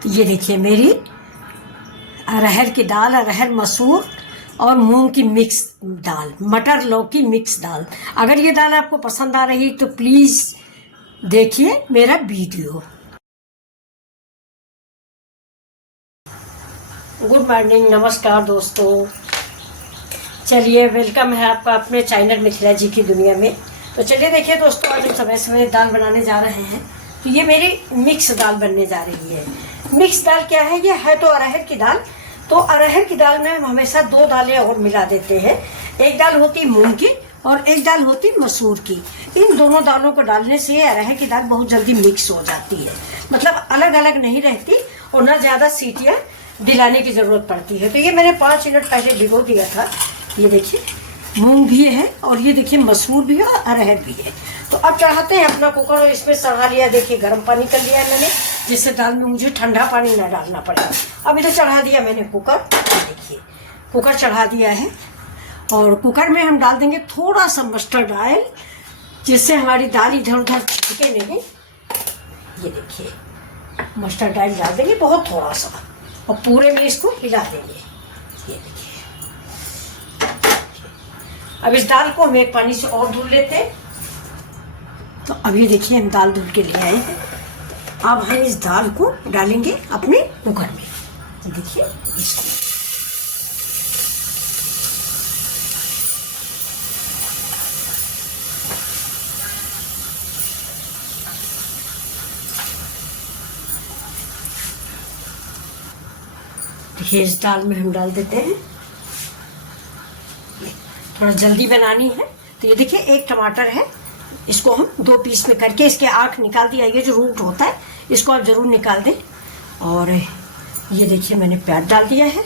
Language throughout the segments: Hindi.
तो ये देखिए मेरी अरहर की दाल, अरहर मसूर और मूंग की मिक्स दाल, मटर लौकी मिक्स दाल। अगर ये दाल आपको पसंद आ रही तो प्लीज़ देखिए मेरा वीडियो। गुड मॉर्निंग, नमस्कार दोस्तों। चलिए, वेलकम है आपका अपने चैनल मिथिला जी की दुनिया में। तो चलिए देखिए दोस्तों, आज हम समय समय दाल बनाने जा रहे हैं। तो ये मेरी मिक्स दाल बनने जा रही है। मिक्स दाल क्या है? ये है तो अरहर की दाल। तो अरहर की दाल में हम हमेशा दो दालें और मिला देते हैं। एक दाल होती मूंग की और एक दाल होती मसूर की। इन दोनों दालों को डालने से अरहर की दाल बहुत जल्दी मिक्स हो जाती है, मतलब अलग अलग नहीं रहती और ना ज़्यादा सीटियाँ दिलाने की ज़रूरत पड़ती है। तो ये मैंने 5 मिनट पहले भिगो दिया था। ये देखिए मूंग भी है और ये देखिए मसूर भी है और अरहर भी है। तो अब चढ़ाते हैं अपना कुकर और इसमें चढ़ा लिया। देखिए गर्म पानी कर लिया है मैंने, जिससे दाल में मुझे ठंडा पानी ना डालना पड़े। अब इधर चढ़ा दिया मैंने कुकर। देखिए कुकर चढ़ा दिया है और कुकर में हम डाल देंगे थोड़ा सा मस्टर्ड ऑयल, जिससे हमारी दाल इधर उधर छिटके नहीं। ये देखिए मस्टर्ड ऑयल डाल देंगे बहुत थोड़ा सा और पूरे में इसको हिला देंगे। ये देखिए अब इस दाल को हम एक पानी से और धुल लेते हैं। तो अभी देखिए हम दाल धुल के ले आए हैं। अब हम इस दाल को डालेंगे अपने कुकर में। तो देखिए इसको देखिए इस दाल में हम डाल देते हैं। थोड़ा जल्दी बनानी है। तो ये देखिए एक टमाटर है, इसको हम 2 पीस में करके इसके आँख निकाल दिया। ये जो रूट होता है इसको आप ज़रूर निकाल दें। और ये देखिए मैंने प्याज डाल दिया है,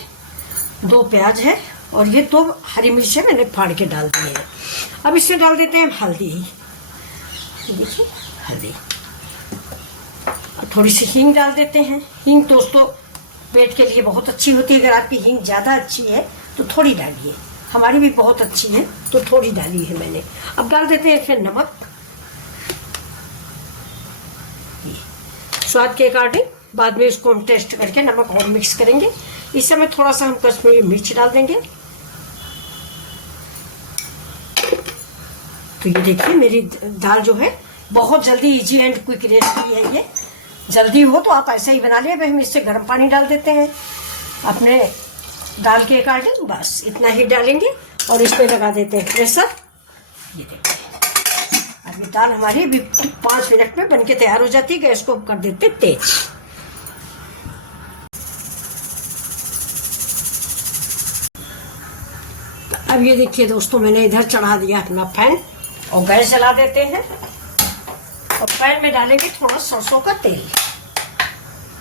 2 प्याज है और ये 2 हरी मिर्चें मैंने फाड़ के डाल दी है। अब इसमें डाल देते हैं हल्दी। देखिए हल्दी और थोड़ी सी हींग डाल देते हैं। हींग दोस्तों पेट के लिए बहुत अच्छी होती है। अगर आपकी हींग ज़्यादा अच्छी है तो थोड़ी डालिए, हमारी भी बहुत अच्छी है तो थोड़ी डाली है मैंने। अब डाल देते हैं इसमें नमक स्वाद के अकॉर्डिंग। बाद में इसको हम टेस्ट करके नमक और मिक्स करेंगे। इस समय थोड़ा सा हम कश्मीरी मिर्च डाल देंगे। तो ये देखिए मेरी दाल जो है बहुत जल्दी इजी एंड क्विक रेसिपी है। ये जल्दी हो तो आप ऐसा ही बना लिया। भाई हम इससे गर्म पानी डाल देते हैं अपने दाल के अकॉर्डिंग, बस इतना ही डालेंगे और इस पे लगा देते हैं प्रेशर। ये देखिए अब ये दाल हमारी अभी 5 मिनट में बनके तैयार हो जाती है। गैस को कर देते तेज। अब ये देखिए दोस्तों मैंने इधर चढ़ा दिया अपना पैन और गैस जला देते हैं। और पैन में डालेंगे थोड़ा सरसों का तेल।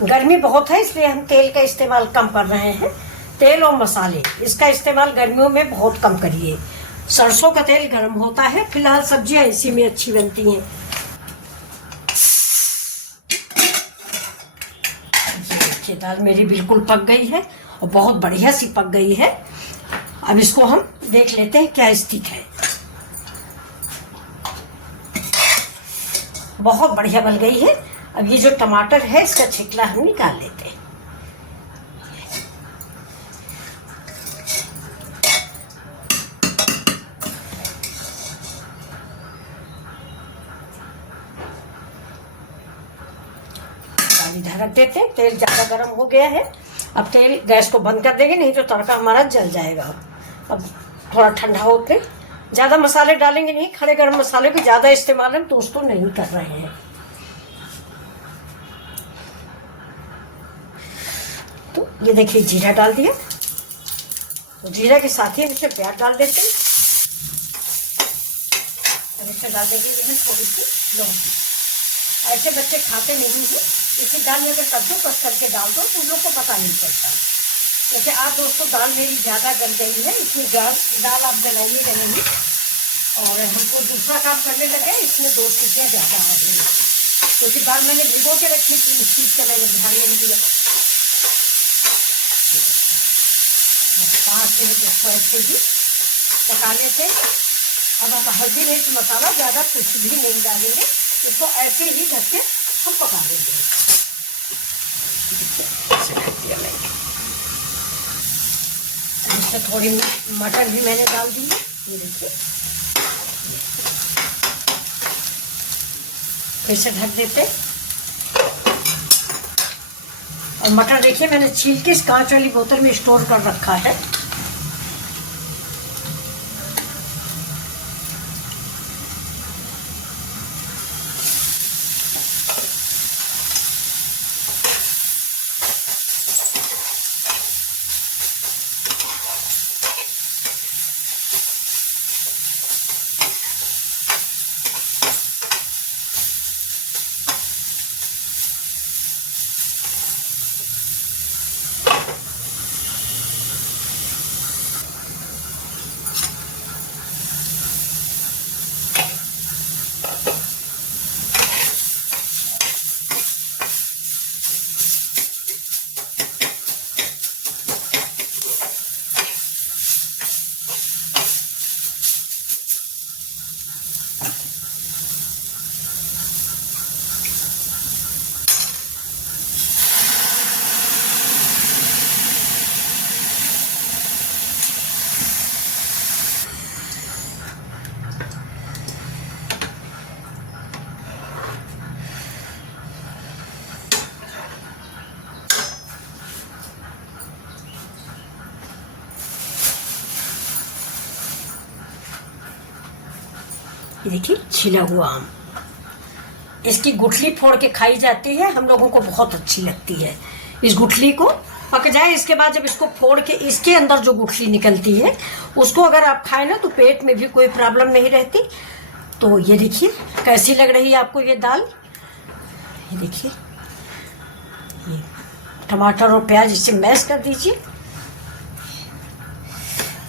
गर्मी बहुत है इसलिए हम तेल का इस्तेमाल कम कर रहे हैं। तेल और मसाले इसका इस्तेमाल गर्मियों में बहुत कम करिए। सरसों का तेल गर्म होता है। फिलहाल सब्जियां इसी में अच्छी बनती हैं। देखिए दाल मेरी बिल्कुल पक गई है और बहुत बढ़िया सी पक गई है। अब इसको हम देख लेते हैं क्या स्थिति है। बहुत बढ़िया बन गई है। अब ये जो टमाटर है इसका छिकला हम निकाल लेते हैं। इधर रख देते हैं। तेल ज़्यादा गर्म हो गया है। अब तेल गैस को बंद कर देंगे, नहीं तो तड़का हमारा जल जाएगा। अब थोड़ा ठंडा होते ज़्यादा मसाले डालेंगे नहीं। खड़े गरम मसाले भी ज़्यादा इस्तेमाल हम दोस्तों नहीं कर रहे हैं। तो ये देखिए जीरा डाल दिया। तो जीरा के साथ ही इसमें प्याज डाल देते हैं। और इसमें डाल देंगे थोड़ी सी लौंग। ऐसे बच्चे खाते नहीं हैं। इसी दाल में अगर कद्दू कस करके डाल दो तो उन लोग को पता नहीं चलता। जैसे आज दोस्तों दाल मेरी ज़्यादा गल गई है, इसमें दाल आप गलाइएगा नहीं। और हमको दूसरा काम करने लगे, इसमें 2 सीटियाँ ज़्यादा आ गई क्योंकि दाल मैंने भिगो के रखी थी। इस चीज़ का मैंने ध्यान नहीं दिया। 5 मिनट इसको ऐसे ही पका लेते। अब हम हल्दी मिर्च मसाला ज़्यादा कुछ भी नहीं डालेंगे। इसको ऐसे ही ढक के हम पका लेंगे। ऐसे ढक दिया मैंने। इसमें थोड़ी मटर भी मैंने डाल दी है, ये देखिए। फिर से ढक देते। और मटर देखिए मैंने छील के इस कांच वाली बोतल में स्टोर कर रखा है। ये देखिए छिला हुआ आम, इसकी गुठली फोड़ के खाई जाती है, हम लोगों को बहुत अच्छी लगती है। इस गुठली को पक जाए, इसके बाद जब इसको फोड़ के इसके अंदर जो गुठली निकलती है उसको अगर आप खाएं ना तो पेट में भी कोई प्रॉब्लम नहीं रहती। तो ये देखिए कैसी लग रही है आपको ये दाल। ये देखिए टमाटर और प्याज इसे मैश कर दीजिए।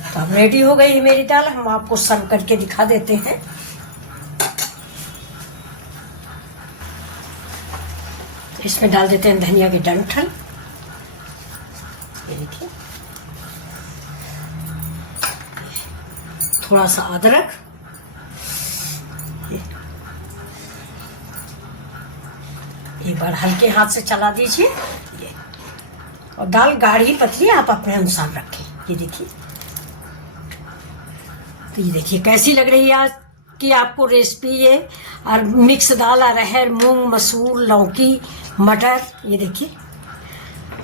तो अब रेडी हो गई है मेरी दाल, हम आपको सर्व करके दिखा देते हैं। इसमें डाल देते हैं धनिया के डंठल, ये देखिए, थोड़ा सा अदरक, एक बार हल्के हाथ से चला दीजिए। और दाल गाढ़ी पतली आप अपने अनुसार रखें। ये देखिए, तो ये देखिए कैसी लग रही है आज की आपको रेसिपी ये। और मिक्स दाल, अरहर, मूंग, मसूर, लौकी, मटर, ये देखिए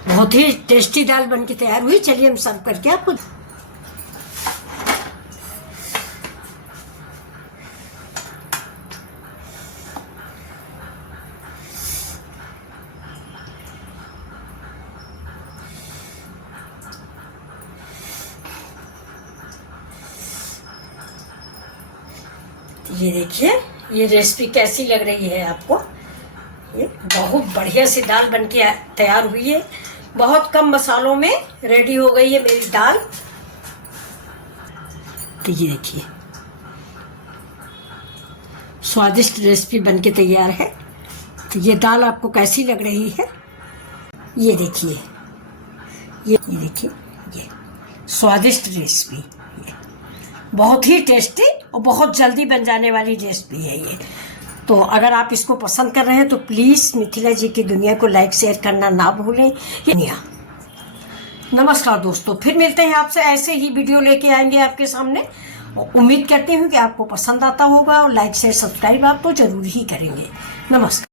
बहुत ही टेस्टी दाल बनके तैयार हुई। चलिए हम सर्व करके आपको। ये देखिए ये रेसिपी कैसी लग रही है आपको। ये बहुत बढ़िया सी दाल बनके तैयार हुई है, बहुत कम मसालों में रेडी हो गई है मेरी दाल। तो ये देखिए स्वादिष्ट रेसिपी बनके तैयार है। तो ये दाल आपको कैसी लग रही है, ये देखिए, ये देखिए ये स्वादिष्ट रेसिपी, बहुत ही टेस्टी और बहुत जल्दी बन जाने वाली रेसिपी है ये। तो अगर आप इसको पसंद कर रहे हैं तो प्लीज़ मिथिला जी की दुनिया को लाइक शेयर करना ना भूलें। नमस्कार दोस्तों, फिर मिलते हैं आपसे, ऐसे ही वीडियो लेके आएंगे आपके सामने। उम्मीद करती हूँ कि आपको पसंद आता होगा और लाइक शेयर सब्सक्राइब आप तो जरूर ही करेंगे। नमस्कार।